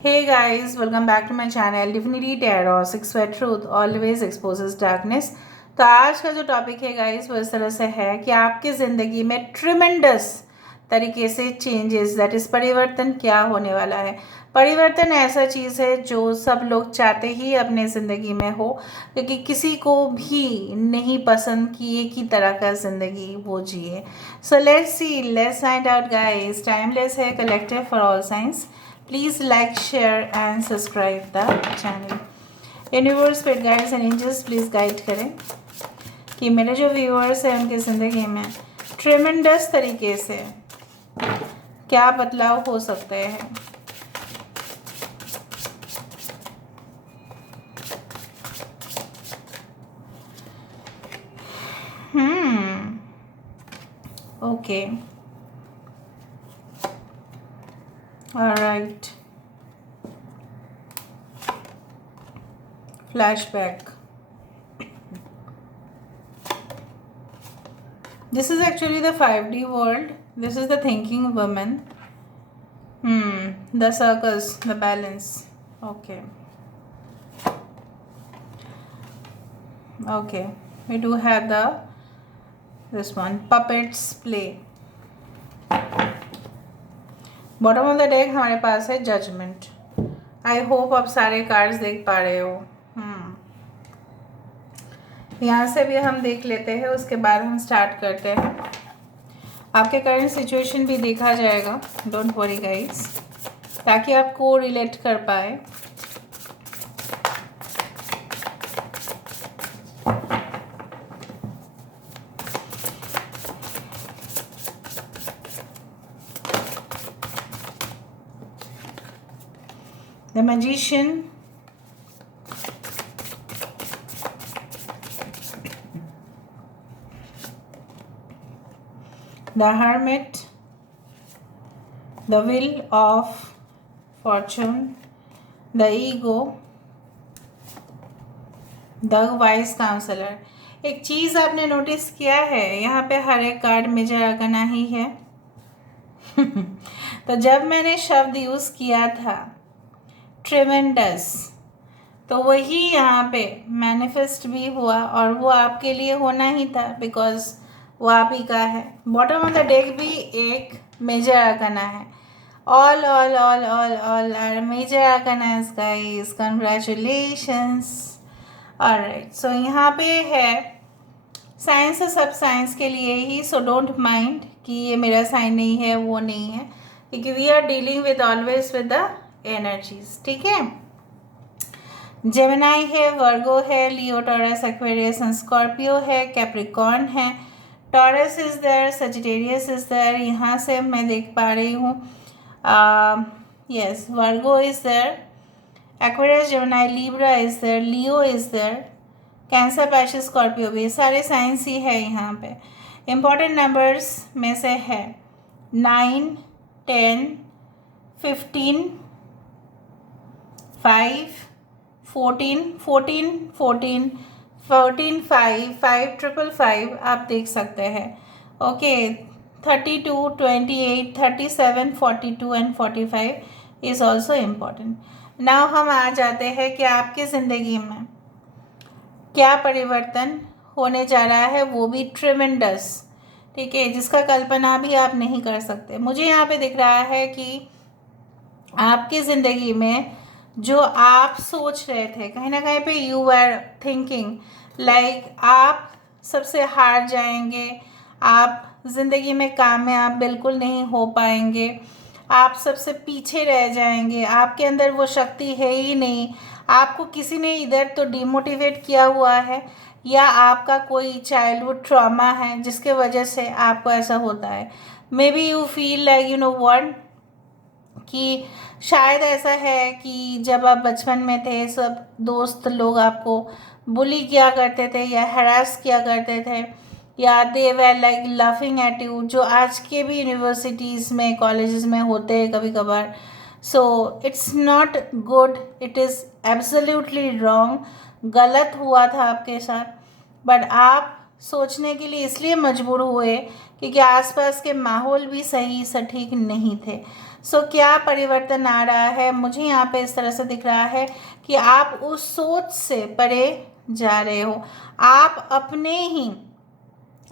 Hey guys, welcome back to my channel Divinity Tarot 6 Where Truth Always Exposes Darkness। तो आज का जो topic है गाइस वो इस तरह से है कि आपकी ज़िंदगी में ट्रिमेंडस तरीके से चेंजेस दैट इज़ परिवर्तन क्या होने वाला है। परिवर्तन ऐसा चीज़ है जो सब लोग चाहते ही अपने ज़िंदगी में हो, क्योंकि किसी को भी नहीं पसंद कि एक ही तरह का ज़िंदगी वो जिए। So let's see, let's find out guys. Timeless है, collective for all signs. Please like, share and subscribe the channel। Universe spirit guides and angels please guide करें कि मेरे जो व्यूअर्स हैं उनकी ज़िंदगी में ट्रेमेंडस तरीके से क्या बदलाव हो सकते हैं। Okay, alright. Flashback. This is actually the 5D world. This is the thinking woman. The circles, the balance. Okay. Okay. We do have this one, puppets play. Bottom of the deck हमारे पास है judgement. I hope आप सारे cards देख पा रहे हो। यहाँ से भी हम देख लेते हैं, उसके बाद हम स्टार्ट करते हैं। आपके करंट सिचुएशन भी देखा जाएगा, डोंट वरी गाइस, ताकि आप को रिलेट कर पाए। The magician, the hermit, the wheel of fortune, the ego, the wise counselor। एक चीज़ आपने नोटिस किया है, यहाँ पे हर एक कार्ड मेजर आर्कना ही है। तो जब मैंने शब्द यूज़ किया था ट्रेमेंडस, तो वही यहाँ पे मैनिफेस्ट भी हुआ और वो आपके लिए होना ही था, बिकॉज वो आप ही का है। बॉटम ऑफ द डेक भी एक मेजर आर्कना है। All all all all all are major arcanas guys, congratulations. Alright, so यहाँ पे है साइंस है, सब साइंस के लिए ही। सो डोंट माइंड कि ये मेरा साइन नहीं है, वो नहीं है, क्योंकि we are dealing with always with the energies. ठीक है, जेमिनाई है, वर्गो है, Leo, Taurus, Aquarius and Scorpio है, कैप्रिकॉर्न है, Taurus is there, Sagittarius is there. यहाँ से मैं देख पा रही हूँ yes, Virgo is there, Aquarius, Gemini, Libra is there, Leo is there, Cancer, Pisces, Scorpio भी, सारे साइंस ही है यहाँ पे। इम्पॉर्टेंट नंबर्स में से है 9, 10, 15, 5, 14, 14, 14, 14, 5, 5, 555 आप देख सकते हैं। Okay, 32, 28, 37, 42 and 45 is also important. Now हम आ जाते हैं कि आपकी ज़िंदगी में क्या परिवर्तन होने जा रहा है, वो भी ट्रिमेंडस। ठीक है, जिसका कल्पना भी आप नहीं कर सकते। मुझे यहाँ पे दिख रहा है कि आपकी ज़िंदगी में जो आप सोच रहे थे, कहीं ना कहीं पे यू आर थिंकिंग लाइक आप सबसे हार जाएंगे, आप ज़िंदगी में कामयाब बिल्कुल नहीं हो पाएंगे, आप सबसे पीछे रह जाएंगे, आपके अंदर वो शक्ति है ही नहीं, आपको किसी ने इधर तो डिमोटिवेट किया हुआ है, या आपका कोई चाइल्डहुड ट्रॉमा है जिसके वजह से आपको ऐसा होता है। May be you feel like you know what, कि शायद ऐसा है कि जब आप बचपन में थे, सब दोस्त लोग आपको बुली किया करते थे या हरास किया करते थे, या they were like laughing at you, जो आज के भी यूनिवर्सिटीज़ में, कॉलेजेस में होते हैं कभी कभार। So it's not good, it is absolutely wrong. गलत हुआ था आपके साथ, बट आप सोचने के लिए इसलिए मजबूर हुए क्योंकि आसपास के माहौल भी सही सटीक नहीं थे। सो क्या परिवर्तन आ रहा है, मुझे यहाँ पे इस तरह से दिख रहा है कि आप उस सोच से परे जा रहे हो। आप अपने ही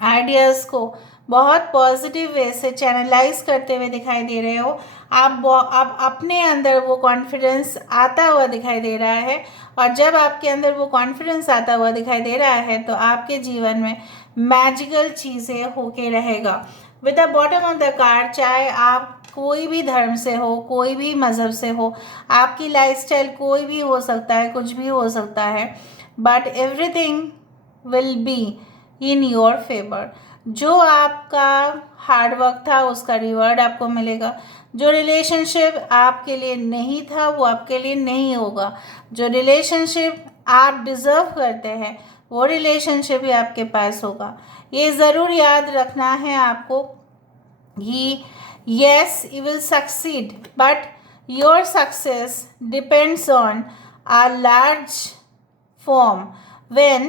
आइडियाज़ को बहुत पॉजिटिव वे से चैनलाइज करते हुए दिखाई दे रहे हो। आप अपने अंदर वो कॉन्फिडेंस आता हुआ दिखाई दे रहा है, और जब आपके अंदर वो कॉन्फिडेंस आता हुआ दिखाई दे रहा है तो आपके जीवन में मैजिकल चीज़ें होके रहेगा। With the bottom of the card, चाहे आप कोई भी धर्म से हो, कोई भी मज़हब से हो, आपकी लाइफस्टाइल कोई भी हो सकता है, कुछ भी हो सकता है, but everything will be in your favour. जो आपका हार्डवर्क था उसका रिवॉर्ड आपको मिलेगा। जो रिलेशनशिप आपके लिए नहीं था वो आपके लिए नहीं होगा। जो रिलेशनशिप आप डिज़र्व करते हैं वो रिलेशनशिप ही आपके पास होगा। ये ज़रूर याद रखना है आपको कि yes, you will succeed, but your success depends on a large form when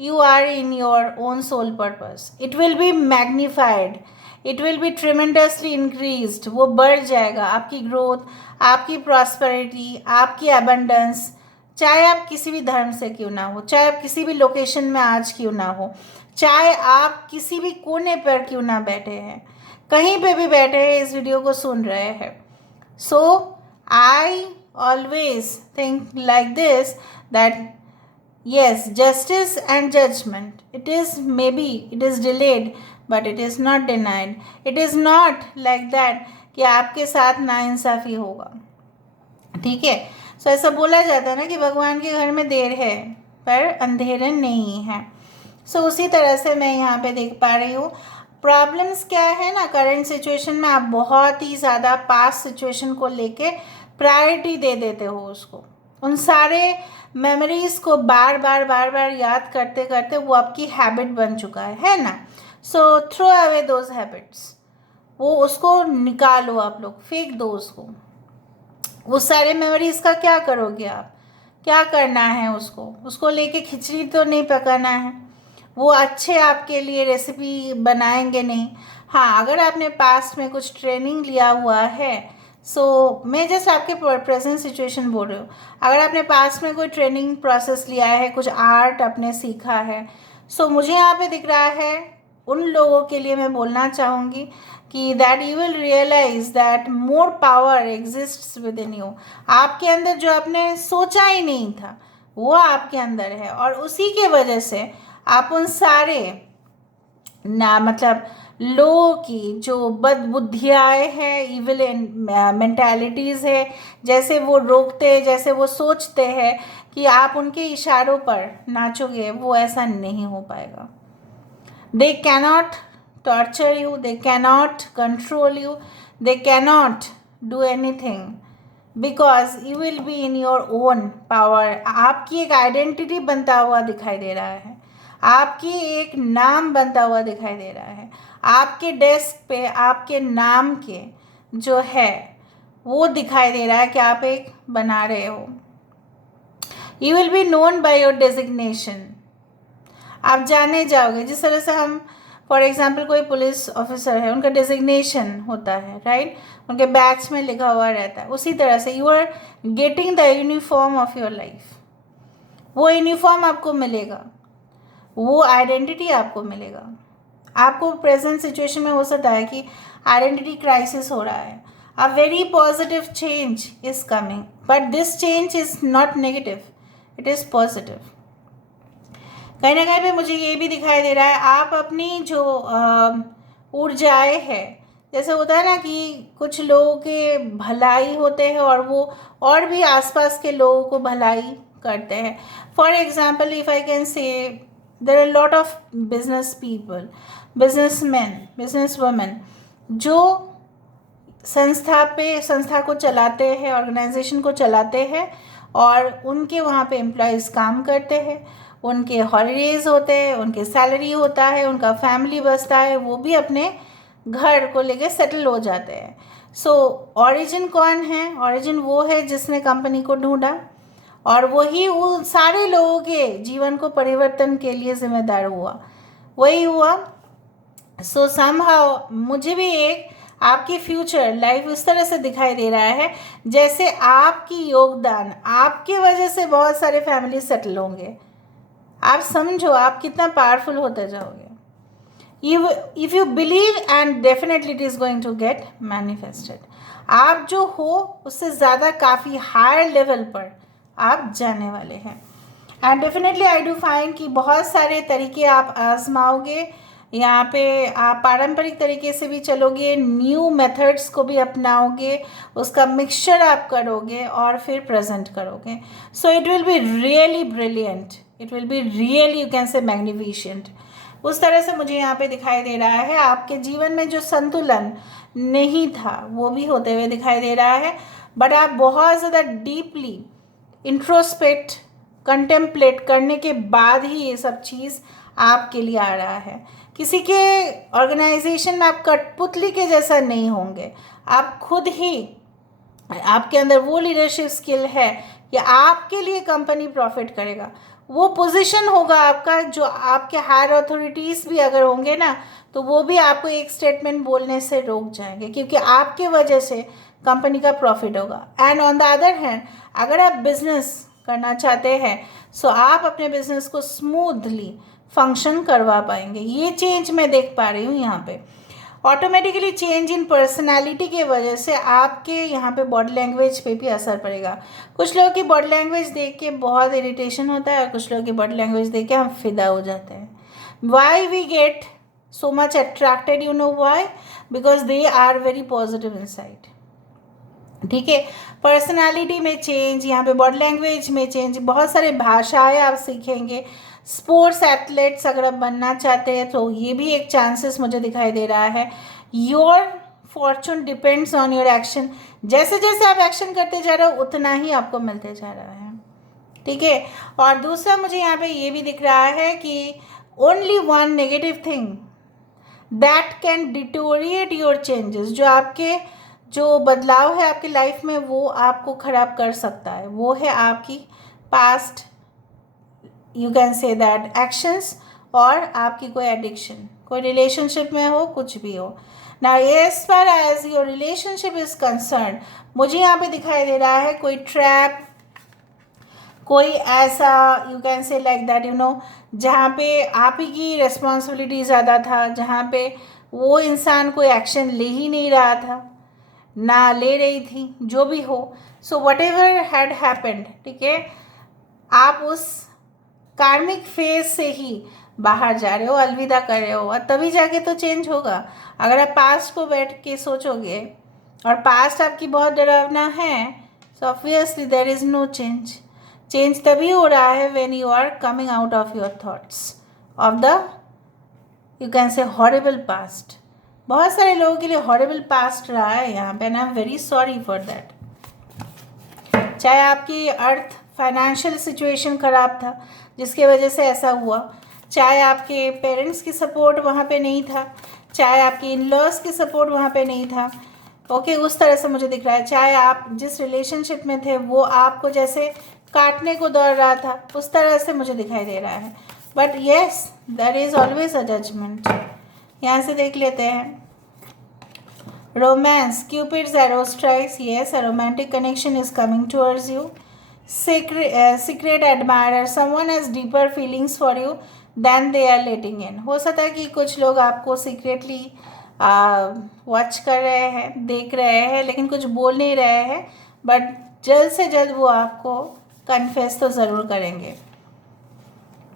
you are in your own soul purpose. It will be magnified, it will be tremendously increased. वो बढ़ जाएगा, आपकी ग्रोथ, आपकी प्रॉस्पेरिटी, आपकी abundance, चाहे आप किसी भी धर्म से क्यों ना हो, चाहे आप किसी भी लोकेशन में आज क्यों ना हो, चाहे आप किसी भी कोने पर क्यों ना बैठे हैं, कहीं पे भी बैठे हैं इस वीडियो को सुन रहे हैं। So I always think like this that yes, justice and judgment, it is maybe it is delayed but it is not denied. It is not like that कि आपके साथ नाइंसाफ़ी होगा, ठीक है। सो ऐसा बोला जाता है ना कि भगवान के घर में देर है पर अंधेरे नहीं है। सो उसी तरह से मैं यहाँ पे देख पा रही हूँ प्रॉब्लम्स क्या है ना, करंट सिचुएशन में आप बहुत ही ज़्यादा पास्ट सिचुएशन को लेके प्रायोरिटी दे देते हो उसको, उन सारे मेमोरीज़ को बार बार याद करते करते वो आपकी हैबिट बन चुका है ना। सो थ्रो अवे दोज हैबिट्स, वो उसको निकालो, आप लोग फेंक दो उसको। उस सारे मेमोरीज़ का क्या करोगे आप, क्या करना है उसको लेके खिचड़ी तो नहीं पकाना है, वो अच्छे आपके लिए रेसिपी बनाएंगे नहीं। हाँ, अगर आपने पास्ट में कुछ ट्रेनिंग लिया हुआ है, मैं जस्ट आपके प्रेजेंट सिचुएशन बोल रही हूँ, अगर आपने पास्ट में कोई ट्रेनिंग प्रोसेस लिया है, कुछ आर्ट आपने सीखा है, मुझे यहाँ पे दिख रहा है उन लोगों के लिए मैं बोलना चाहूँगी कि that you will realise that more power exists within you. आपके अंदर जो आपने सोचा ही नहीं था वो आपके अंदर है, और उसी के वजह से आप उन सारे ना मतलब लोगों की जो बदबुद्धियाँ हैं, इविल मेंटालिटीज़ है, जैसे वो रोकते हैं, जैसे वो सोचते हैं कि आप उनके इशारों पर नाचोगे, वो ऐसा नहीं हो पाएगा। They cannot torture you, they cannot control you, they cannot do anything because you will be in your own power. आपकी एक आइडेंटिटी बनता हुआ दिखाई दे रहा है, आपकी एक नाम बनता हुआ दिखाई दे रहा है, आपके डेस्क पे आपके नाम के जो है वो दिखाई दे रहा है कि आप एक बना रहे हो। You will be known by your designation, आप जाने जाओगे। जिस तरह से हम फॉर एग्जाम्पल कोई पुलिस ऑफिसर है, उनका डेजिग्नेशन होता है, राइट, उनके बैच में लिखा हुआ रहता है, उसी तरह से you are getting the uniform of your life. वो यूनिफॉर्म आपको मिलेगा, वो आइडेंटिटी आपको मिलेगा। आपको प्रेजेंट सिचुएशन में हो सकता है कि आइडेंटिटी क्राइसिस हो रहा है, a very positive change is coming, but this change is not negative, it is positive. कहीं ना कहीं पे मुझे ये भी दिखाई दे रहा है आप अपनी जो ऊर्जाएँ है, जैसे होता है ना कि कुछ लोगों के भलाई होते हैं और वो और भी आसपास के लोगों को भलाई करते हैं। For example if I can say there are a lot of business people, businessmen, businesswomen जो संस्था को चलाते हैं, ऑर्गेनाइजेशन को चलाते हैं, और उनके वहाँ पे एम्प्लॉयज़ काम करते हैं, उनके हॉलीडेज होते हैं, उनके सैलरी होता है, उनका फैमिली बसता है, वो भी अपने घर को लेके सेटल हो जाते हैं। ऑरिजिन कौन है? ऑरिजिन वो है जिसने कंपनी को ढूंढा और वही उन सारे लोगों के जीवन को परिवर्तन के लिए जिम्मेदार हुआ, वही हुआ। समहाउ मुझे भी एक आपकी फ्यूचर लाइफ उस तरह से दिखाई दे रहा है जैसे आपकी योगदान, आपकी वजह से बहुत सारे फैमिली सेटल होंगे। आप समझो आप कितना पावरफुल होते जाओगे। If you believe and definitely it is going to get manifested. आप जो हो उससे ज़्यादा काफ़ी हायर लेवल पर आप जाने वाले हैं। And definitely I do find कि बहुत सारे तरीके आप आजमाओगे। यहाँ पे आप पारंपरिक तरीके से भी चलोगे, न्यू मेथड्स को भी अपनाओगे, उसका मिक्सचर आप करोगे और फिर प्रेजेंट करोगे। So it will be really brilliant, it will be really you can से मैग्निफिशेंट। उस तरह से मुझे यहाँ पे दिखाई दे रहा है। आपके जीवन में जो संतुलन नहीं था वो भी होते हुए दिखाई दे रहा है, बट आप बहुत ज़्यादा डीपली इंट्रोस्पेक्ट कंटेम्पलेट करने के बाद ही ये सब चीज़ आपके लिए आ रहा है। किसी के ऑर्गेनाइजेशन में आप कठपुतली के जैसा नहीं होंगे। आप खुद ही, आपके अंदर वो लीडरशिप स्किल है कि आपके लिए कंपनी प्रॉफिट करेगा। वो पोजीशन होगा आपका जो आपके हायर अथॉरिटीज़ भी अगर होंगे ना तो वो भी आपको एक स्टेटमेंट बोलने से रोक जाएंगे, क्योंकि आपके वजह से कंपनी का प्रॉफिट होगा। And on the other hand, अगर आप बिजनेस करना चाहते हैं सो आप अपने बिजनेस को स्मूथली फंक्शन करवा पाएंगे। ये चेंज मैं देख पा रही हूँ यहाँ पे। ऑटोमेटिकली चेंज इन पर्सनालिटी के वजह से आपके यहाँ पे बॉडी लैंग्वेज पे भी असर पड़ेगा। कुछ लोगों की बॉडी लैंग्वेज देख के बहुत इरिटेशन होता है और कुछ लोगों की बॉडी लैंग्वेज देख के हम फिदा हो जाते हैं। Why we get so much attracted, you know why? Because they are very positive inside. ठीक है, पर्सनालिटी में चेंज, यहाँ पे बॉडी लैंग्वेज में चेंज, बहुत सारे भाषाएं आप सीखेंगे। स्पोर्ट्स एथलेट्स अगर आप बनना चाहते हैं तो ये भी एक चांसेस मुझे दिखाई दे रहा है। Your Fortune depends on your action. जैसे जैसे आप एक्शन करते जा रहे हो उतना ही आपको मिलते जा रहा है। ठीक है, और दूसरा मुझे यहाँ पे ये भी दिख रहा है कि only one negative thing that can deteriorate your changes, जो आपके जो बदलाव है आपकी लाइफ में वो आपको ख़राब कर सकता है, वो है आपकी past, you can say that actions, और आपकी कोई एडिक्शन, कोई रिलेशनशिप में हो, कुछ भी हो ना। As far as your relationship is concerned, मुझे यहाँ पे दिखाई दे रहा है कोई ट्रैप, कोई ऐसा यू कैन से लाइक दैट, यू नो, जहाँ पे आप ही की रिस्पॉन्सिबिलिटी ज़्यादा था, जहाँ पे वो इंसान कोई एक्शन ले ही नहीं रहा था, ना ले रही थी, जो भी हो। So what ever had happened, ठीक है, आप उस कार्मिक फेज से ही बाहर जा रहे हो, अलविदा कर रहे हो, और तभी जाके तो चेंज होगा। अगर आप पास्ट को बैठ के सोचोगे और पास्ट आपकी बहुत डरावना है, so obviously there is no change. Change तभी हो रहा है when you are coming out of your thoughts of the you can say horrible past. बहुत सारे लोगों के लिए हॉरिबल पास्ट रहा है यहाँ पे, and I am very sorry for that. चाहे आपकी अर्थ फाइनेंशियल सिचुएशन ख़राब था जिसकी वजह से ऐसा हुआ, चाहे आपके पेरेंट्स की सपोर्ट वहाँ पे नहीं था, चाहे आपके इन लॉज की सपोर्ट वहाँ पे नहीं था, ओके, उस तरह से मुझे दिख रहा है। चाहे आप जिस रिलेशनशिप में थे वो आपको जैसे काटने को दौड़ रहा था, उस तरह से मुझे दिखाई दे रहा है। But yes, there is always a judgement. यहाँ से देख लेते हैं romance, Cupid's arrow strikes, yes, a romantic connection is coming towards you. Secret admirer, someone has deeper feelings for you than they are letting in. हो सकता है कि कुछ लोग आपको सीक्रेटली वॉच कर रहे हैं, देख रहे हैं, लेकिन कुछ बोल नहीं रहे हैं, बट जल्द से जल्द वो आपको कन्फेस तो ज़रूर करेंगे।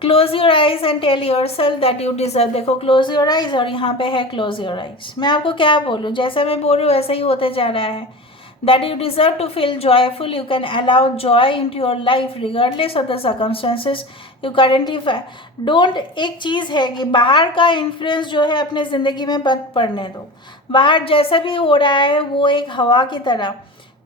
Close your eyes and tell yourself that you deserve. देखो, क्लोज योर आइज और यहाँ पे है क्लोज योर आइज। मैं आपको क्या बोलूँ, जैसा मैं बोल रही हूँ वैसा ही होते जा रहा है। That you deserve to feel joyful, you can allow joy into your life regardless of the circumstances you currently don't. एक चीज़ है कि बाहर का इन्फ्लुएंस जो है अपने ज़िंदगी में मत पड़ने दो। बाहर जैसा भी हो रहा है वो एक हवा की तरह,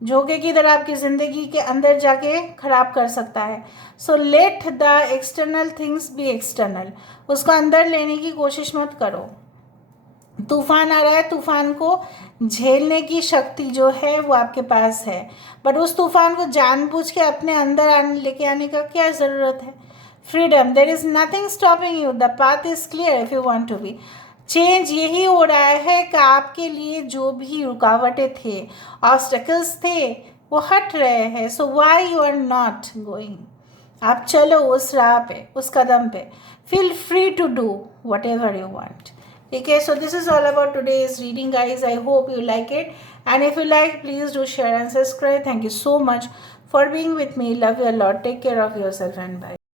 झोंके की तरह आपकी ज़िंदगी के अंदर जाके ख़राब कर सकता है। So let the external things be external, उसको अंदर लेने की कोशिश मत करो। तूफान आ रहा है, तूफान को झेलने की शक्ति जो है वो आपके पास है, बट उस तूफान को जानबूझ के अपने अंदर लेके आने का क्या ज़रूरत है। Freedom, there is nothing stopping you, the path is clear if you want to be. Change यही हो रहा है कि आपके लिए जो भी रुकावटें थे, ऑब्स्टेकल्स थे, वो हट रहे हैं. So why you are not going? आप चलो उस राह पे, उस कदम पे. Feel free to do whatever you want. ठीक है. So this is all about today's reading guys. I hope you like it, and if you like, please do share and subscribe. Thank you so much for being with me. Love you a lot. Take care of yourself and bye.